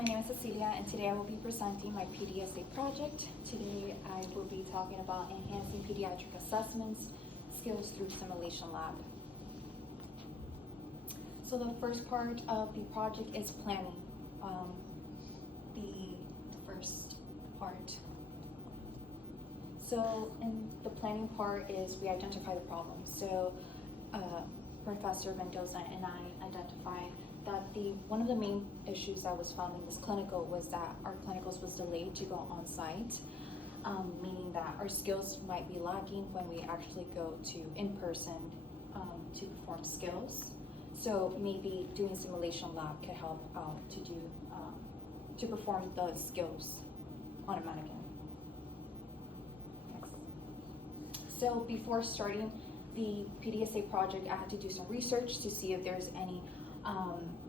my name is Cecilia, and today I will be presenting my PDSA project. Today I will be talking about enhancing pediatric assessments skills through simulation lab. So the first part of the project is planning. The first part. So in the planning part is we identify the problem. So Professor Mendoza and I identified that one of the main issues that was found in this clinical was that our clinicals was delayed to go on site, meaning that our skills might be lacking when we actually go to in person to perform skills. So maybe doing simulation lab could help out to perform the skills on a mannequin. Next. So before starting the PDSA project, I had to do some research to see if there's any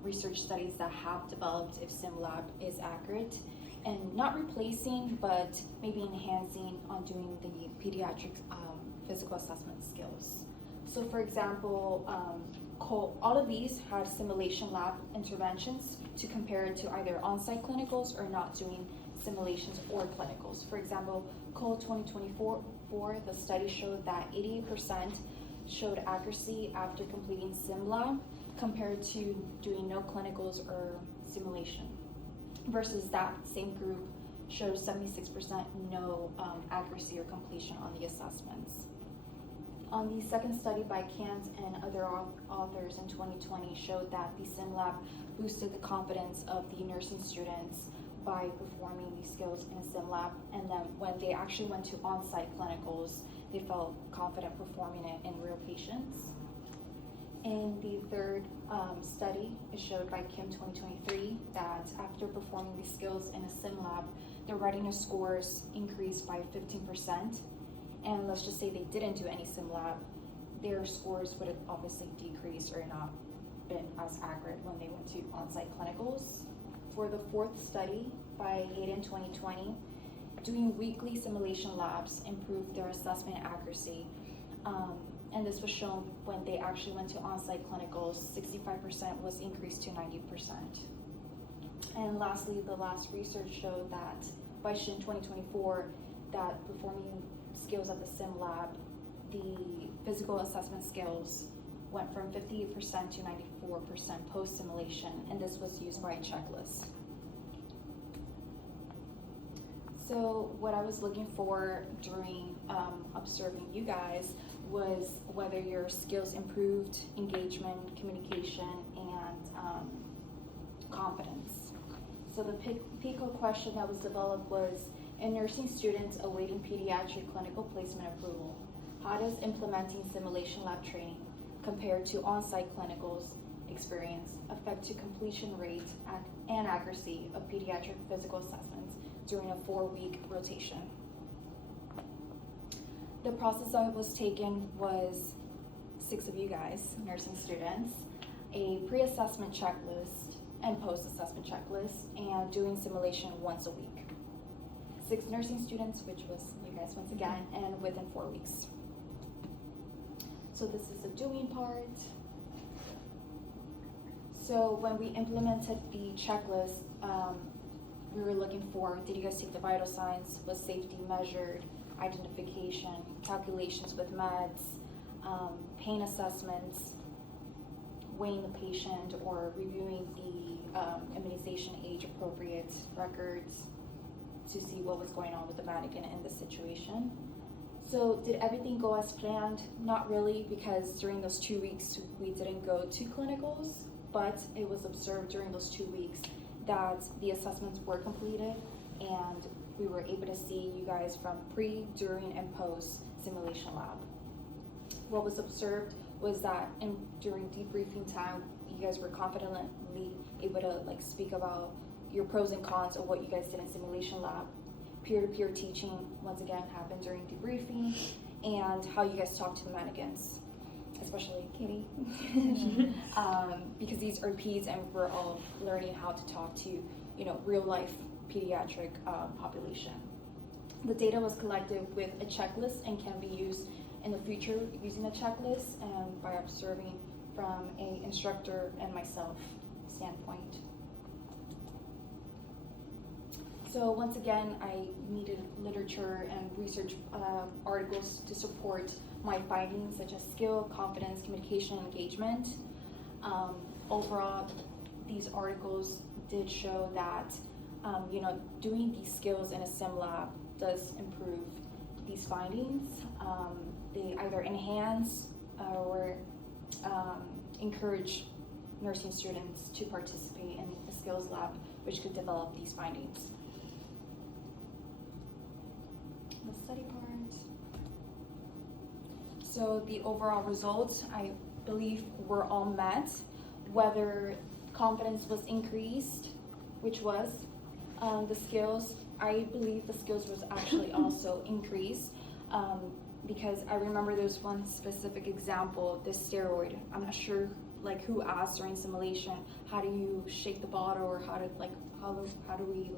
research studies that have developed if SimLab is accurate, and not replacing, but maybe enhancing on doing the pediatric physical assessment skills. So for example, all of these have simulation lab interventions to compare it to either on-site clinicals or not doing simulations or clinicals. For example, COL 2024, the study showed that 88% showed accuracy after completing SimLab compared to doing no clinicals or simulation, versus that same group showed 76% no accuracy or completion on the assessments. On the second study by Kant and other authors in 2020 showed that the SimLab boosted the confidence of the nursing students by performing these skills in a SimLab, and then when they actually went to on-site clinicals, they felt confident performing it in real patients. In the third study, it showed by Kim 2023 that after performing these skills in a SimLab, their readiness scores increased by 15%. And let's just say they didn't do any SimLab, their scores would have obviously decreased or not been as accurate when they went to on-site clinicals. For the fourth study by Hayden 2020, doing weekly simulation labs improved their assessment accuracy. And this was shown when they actually went to on-site clinicals, 65% was increased to 90%. And lastly, the last research showed that by Shin 2024, that performing skills at the sim lab, the physical assessment skills went from 58% to 94% post-simulation, and this was used by a checklist. So what I was looking for during observing you guys was whether your skills improved engagement, communication, and confidence. So the PICO question that was developed was, in nursing students awaiting pediatric clinical placement approval, how does implementing simulation lab training compared to on-site clinicals experience affect to completion rate and accuracy of pediatric physical assessments during a 4-week rotation? The process that was taken was 6 of you guys, nursing students, a pre-assessment checklist and post-assessment checklist, and doing simulation once a week. 6 nursing students, which was you guys once again, and within 4 weeks. So this is the doing part. So when we implemented the checklist, we were looking for, did you guys take the vital signs? Was safety measured? Identification, calculations with meds, pain assessments, weighing the patient, or reviewing the immunization age appropriate records to see what was going on with the mannequin in this situation. So did everything go as planned? Not really, because during those 2 weeks we didn't go to clinicals, but it was observed during those 2 weeks that the assessments were completed, and we were able to see you guys from pre, during, and post simulation lab. What was observed was that during debriefing time, you guys were confidently able to speak about your pros and cons of what you guys did in simulation lab. Peer-to-peer teaching, once again, happened during debriefing, and how you guys talk to the mannequins, especially Katie, because these are peds and we're all learning how to talk to, real life pediatric population. The data was collected with a checklist and can be used in the future using a checklist and by observing from an instructor and myself standpoint. So once again, I needed literature and research articles to support my findings, such as skill, confidence, communication, engagement. Overall, these articles did show that doing these skills in a sim lab does improve these findings. They either enhance or encourage nursing students to participate in a skills lab, which could develop these findings. The study part. So the overall results, I believe, were all met. Whether confidence was increased, which was the skills, I believe the skills was actually also increased, because I remember there's one specific example, the steroid. I'm not sure who asked during simulation, how do you shake the bottle, or how do we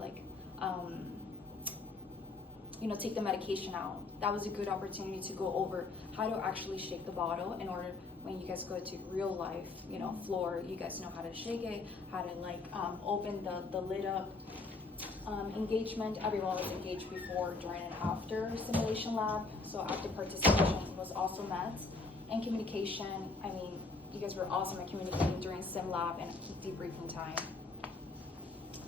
take the medication out. That was a good opportunity to go over how to actually shake the bottle in order when you guys go to real life, floor, you guys know how to shake it, how to open the lid up. Engagement, everyone was engaged before, during, and after simulation lab, so active participation was also met. And communication, I mean, you guys were awesome at communicating during sim lab and debriefing time.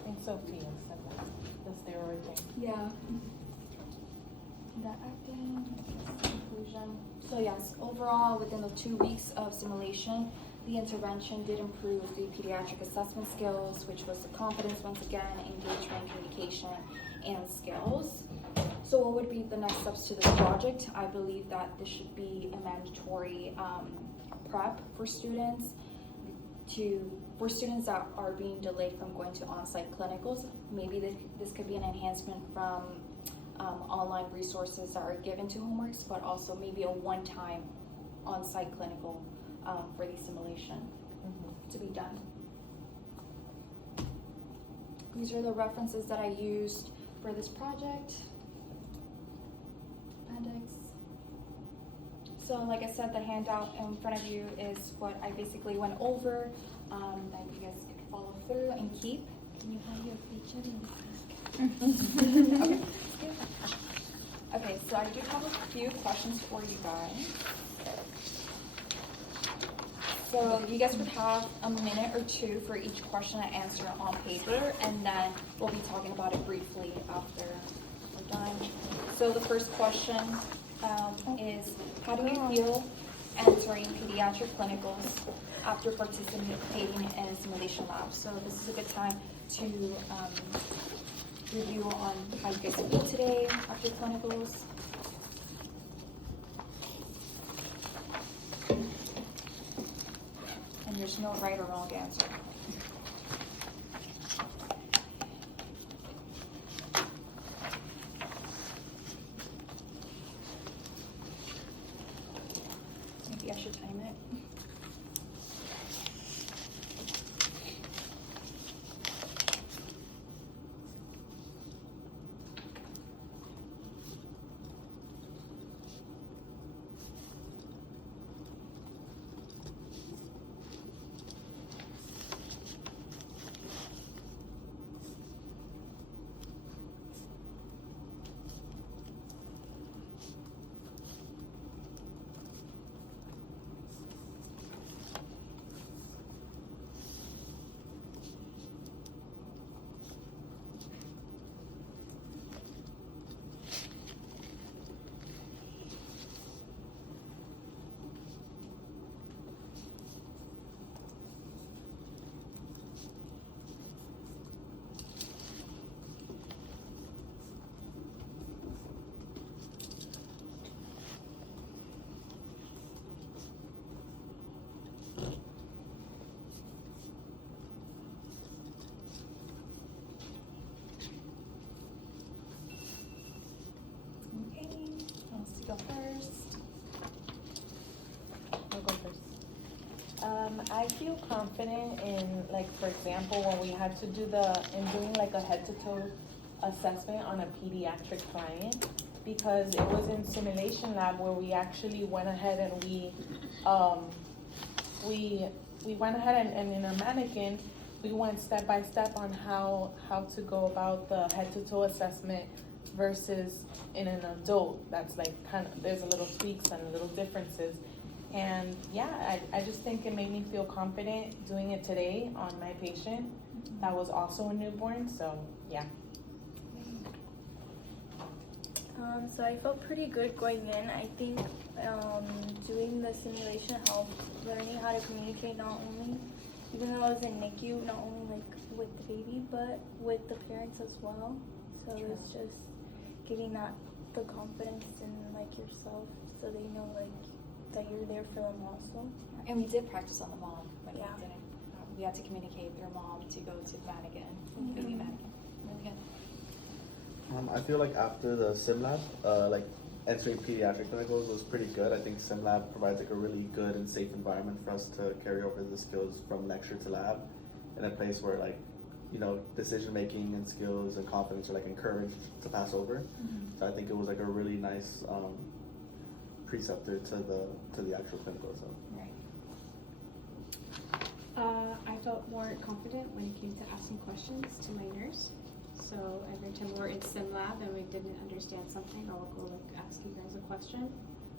And Sophia said that, the steroid thing. Yeah. That acting, conclusion. So yes, overall, within the 2 weeks of simulation, the intervention did improve the pediatric assessment skills, which was the confidence, once again, engagement, communication, and skills. So what would be the next steps to this project? I believe that this should be a mandatory prep for students that are being delayed from going to on-site clinicals. Maybe this could be an enhancement from online resources that are given to homeworks, but also maybe a one-time on-site clinical for the simulation to be done. These are the references that I used for this project. Appendix. So like I said, the handout in front of you is what I basically went over, that you guys could follow through and keep. Can you have your feature in the desk? Okay, so I do have a few questions for you guys. So you guys would have a minute or two for each question to answer on paper, and then we'll be talking about it briefly after we're done. So the first question is, how do you feel entering pediatric clinicals after participating in a simulation lab? So this is a good time to review on how you guys feel today after clinicals. And there's no right or wrong answer. Maybe I should time it. Go first. I'll go first. I feel confident in, for example, when we had to do doing a head-to-toe assessment on a pediatric client, because it was in simulation lab where we actually went ahead and we went ahead and in a mannequin we went step by step on how to go about the head-to-toe assessment versus in an adult. That's like kind of, there's a little tweaks and little differences. And yeah, I just think it made me feel confident doing it today on my patient that was also a newborn. So yeah. So I felt pretty good going in. I think doing the simulation helped learning how to communicate, not only, even though I was in NICU, not only like with the baby, but with the parents as well. So it's just giving that the confidence in like yourself, so they know like that you're there for them also. And we did practice on the mom when Yeah. we didn't. We had to communicate with their mom to go to mannequin, baby mannequin. Really good. I feel like after the sim lab, like entering pediatric clinicals was pretty good. I think sim lab provides like a really good and safe environment for us to carry over the skills from lecture to lab, in a place where like, you know, decision making and skills and confidence are like encouraged to pass over. So I think it was like a really nice preceptor to the actual clinical. So. Right. I felt more confident when it came to asking questions to my nurse. So every time we're in sim lab and we didn't understand something, I will go like ask you guys a question.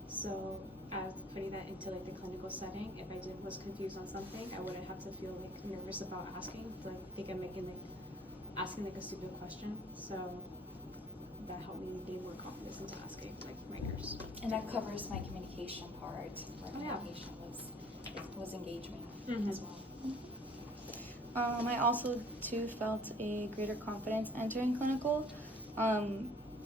So as putting that into like the clinical setting, if I was confused on something, I wouldn't have to feel like nervous about asking. Like think I'm asking like a stupid question. So that helped me gain more confidence into asking like my nurse. And that covers my communication part. My Oh, yeah. communication was engagement as well. I also too felt a greater confidence entering clinical.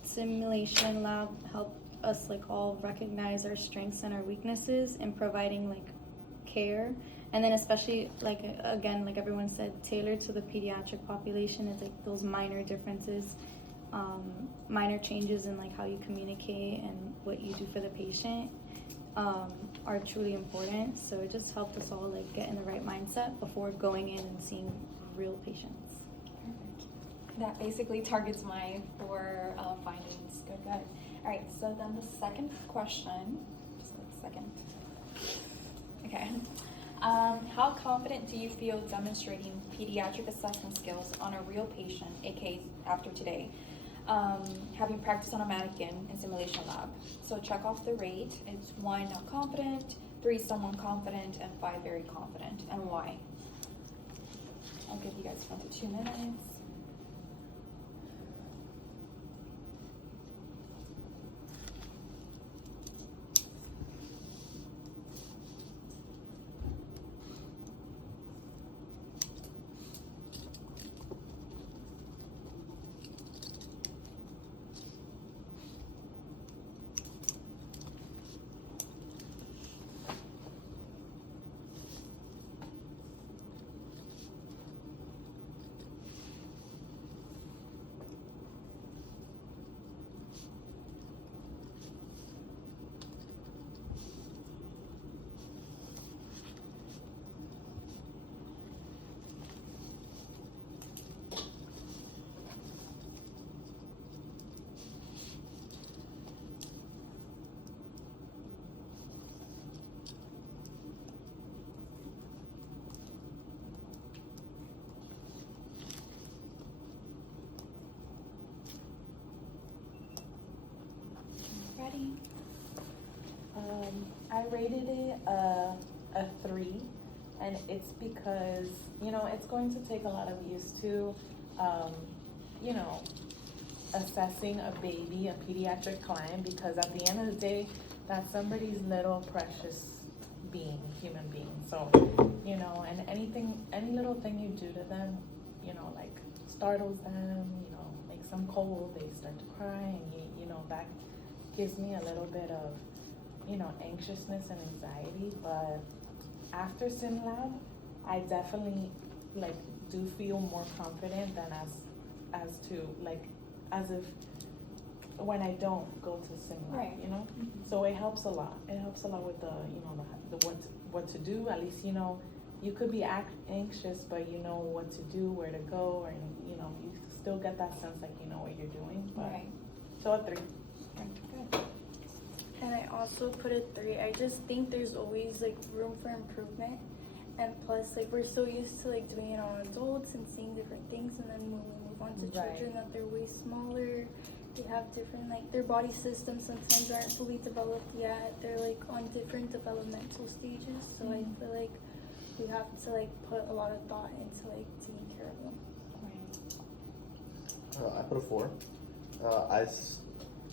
Simulation lab helped us like all recognize our strengths and our weaknesses in providing like care, and then especially like again like everyone said, tailored to the pediatric population. It's like those minor differences, minor changes in like how you communicate and what you do for the patient are truly important. So it just helped us all like get in the right mindset before going in and seeing real patients. Perfect. That basically targets my 4 findings. Good. All right. So then the second question. Just like second. Okay. How confident do you feel demonstrating pediatric assessment skills on a real patient, aka after today? Having practiced on a mannequin in simulation lab. So check off the rate. It's 1 not confident, 3 somewhat confident, and 5 very confident. And why? I'll give you guys 1 to 2 minutes. Ready? I rated it a 3, and it's because, you know, it's going to take a lot of use to, you know, assessing a baby, a pediatric client, because at the end of the day, that's somebody's little precious being, human being. So, you know, and any little thing you do to them, you know, like startles them, you know, makes them cold, they start to cry, and you know, that gives me a little bit of, you know, anxiousness and anxiety. But after sim lab, I definitely like do feel more confident than as to like as if when I don't go to sim lab, Right. you know. So it helps a lot. It helps a lot with the, you know, the what to do. At least, you know, you could be anxious, but you know what to do, where to go, and you know, you still get that sense like you know what you're doing. But Right. so a 3. Good. And I also put a 3. I just think there's always like room for improvement, And plus, like, we're so used to like doing it on adults and seeing different things, and then when we move on to Right. children, that they're way smaller. They have different, like, their body systems sometimes aren't fully developed yet. They're like on different developmental stages. So I feel like we have to like put a lot of thought into like taking care of them. I put a 4.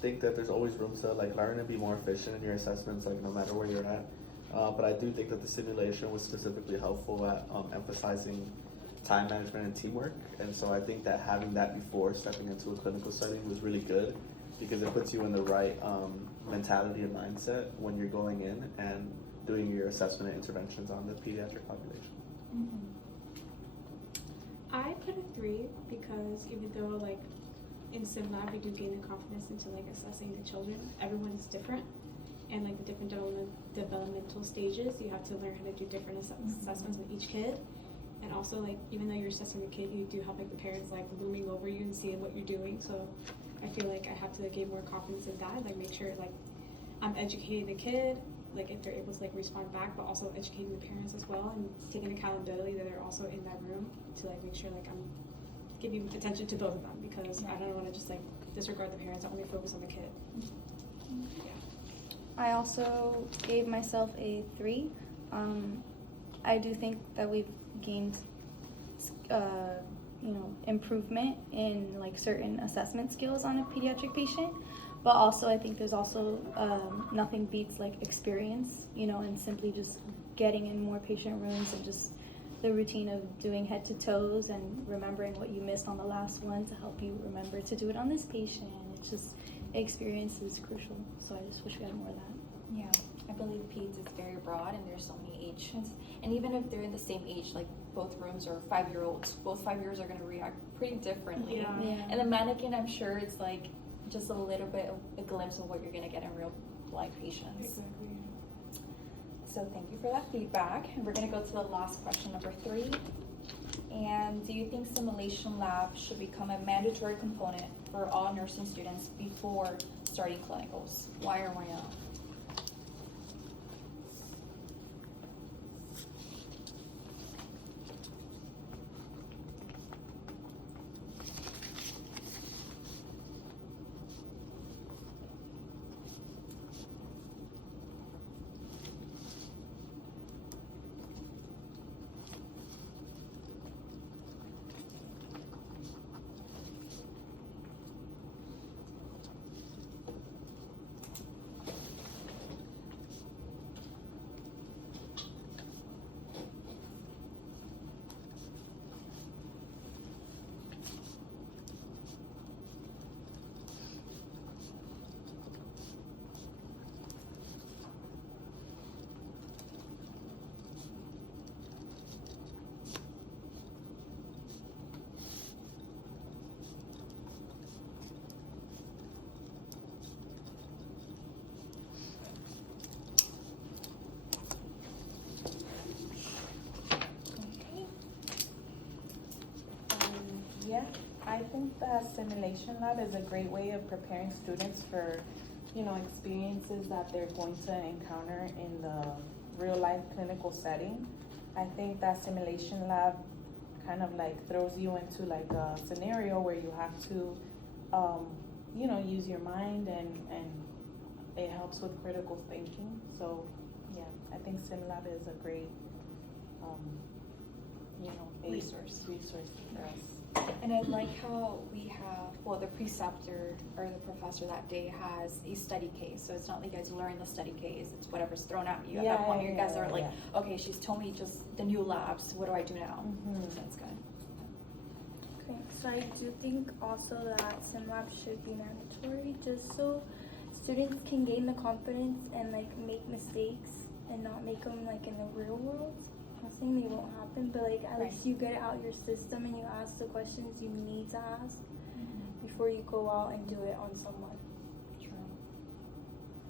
Think that there's always room to like learn and be more efficient in your assessments, like no matter where you're at. But I do think that the simulation was specifically helpful at emphasizing time management and teamwork. And so I think that having that before stepping into a clinical setting was really good because it puts you in the right mentality and mindset when you're going in and doing your assessment and interventions on the pediatric population. I put a 3 because even though like in SimLab we do gain the confidence into like assessing the children, everyone is different, and like the different developmental stages, you have to learn how to do different assessments with each kid. And also like even though you're assessing the kid, you do have like the parents like looming over you and seeing what you're doing. So I feel like I have to like gain more confidence in that, like make sure like I'm educating the kid, like if they're able to like respond back, but also educating the parents as well and taking accountability that they're also in that room to like make sure like I'm giving attention to both of them, because I don't want to just like disregard the parents and only focus on the kid. I also gave myself a 3. I do think that we've gained, improvement in like certain assessment skills on a pediatric patient, but also I think there's also nothing beats like experience, and simply just getting in more patient rooms and just the routine of doing head to toes and remembering what you missed on the last one to help you remember to do it on this patient. It's just, experience is crucial, so I just wish we had more of that. Yeah, I believe peds is very broad and there's so many ages. And even if they're in the same age, like both rooms are 5-year-olds, both 5-year-olds are going to react pretty differently. Yeah. And the mannequin, I'm sure it's like just a little bit of a glimpse of what you're going to get in real life patients. Exactly. So thank you for that feedback. And we're going to go to the last question, number 3. And do you think simulation lab should become a mandatory component for all nursing students before starting clinicals? Why or why not? Yeah, I think the simulation lab is a great way of preparing students for, experiences that they're going to encounter in the real life clinical setting. I think that simulation lab kind of like throws you into like a scenario where you have to, use your mind and it helps with critical thinking. So yeah, I think SimLab is a great, Resource for us. And I like how we have, the preceptor or the professor that day has a study case. So it's not like you guys learn the study case, it's whatever's thrown at you. At that point, you guys are like, okay, she's told me just the new labs, what do I do now? So that's good. Okay, so I do think also that SimLab should be mandatory just so students can gain the confidence and like make mistakes and not make them like in the real world. I'm not saying they won't happen, but like at least you get it out your system and you ask the questions you need to ask before you go out and do it on someone. True.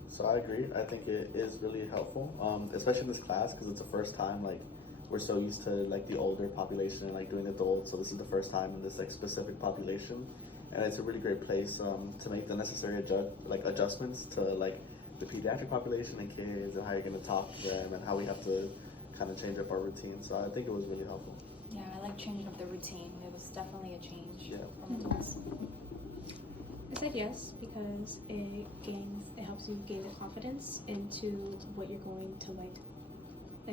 So I agree. I think it is really helpful, especially in this class because it's the first time like we're so used to like the older population and like doing adults. So this is the first time in this like specific population, and it's a really great place to make the necessary adjustments to like the pediatric population and kids and how you're going to talk to them and how we have to kind of change up our routine. So I think it was really helpful. Yeah, I like changing up the routine. It was definitely a change Yeah. from the class. I said yes because it helps you gain the confidence into what you're going to like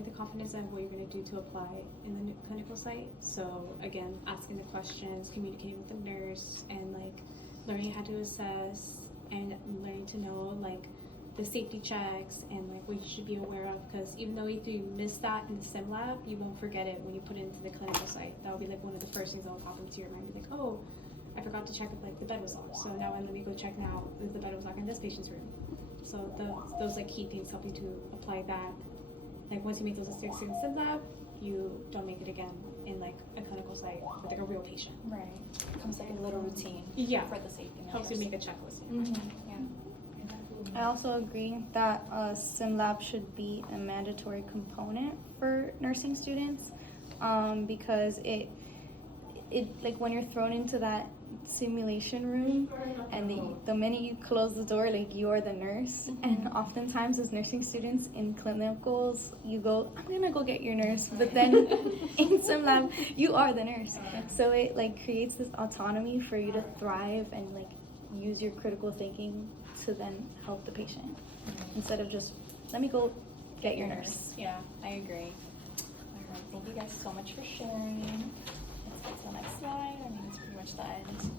the confidence of what you're going to do to apply in the clinical site. So again, asking the questions, communicating with the nurse, and like learning how to assess and learning to know like the safety checks and like what you should be aware of, because even though if you miss that in the sim lab, you won't forget it when you put it into the clinical site. That will be like one of the first things that will pop into your mind. Be like, oh, I forgot to check if like the bed was locked. So now let me go check now if the bed was locked in this patient's room. So those like key things help you to apply that. Like once you make those mistakes in sim lab, you don't make it again in like a clinical site with like a real patient. Right. Becomes like a little routine Yeah. for the safety Helps you measures. make a checklist. Yeah. I also agree that sim lab should be a mandatory component for nursing students, because it like when you're thrown into that simulation room and the minute you close the door, like you are the nurse. And oftentimes as nursing students in clinicals, you go, I'm gonna go get your nurse, but then in sim lab you are the nurse. So it like creates this autonomy for you to thrive and like use your critical thinking to then help the patient instead of just let me go get your nurse. Yeah, I agree. All right, thank you guys so much for sharing. Let's get to the next slide. I mean, it's pretty much the end.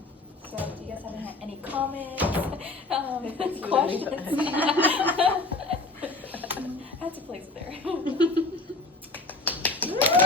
So, do you guys have any comments, questions? I had to place it there.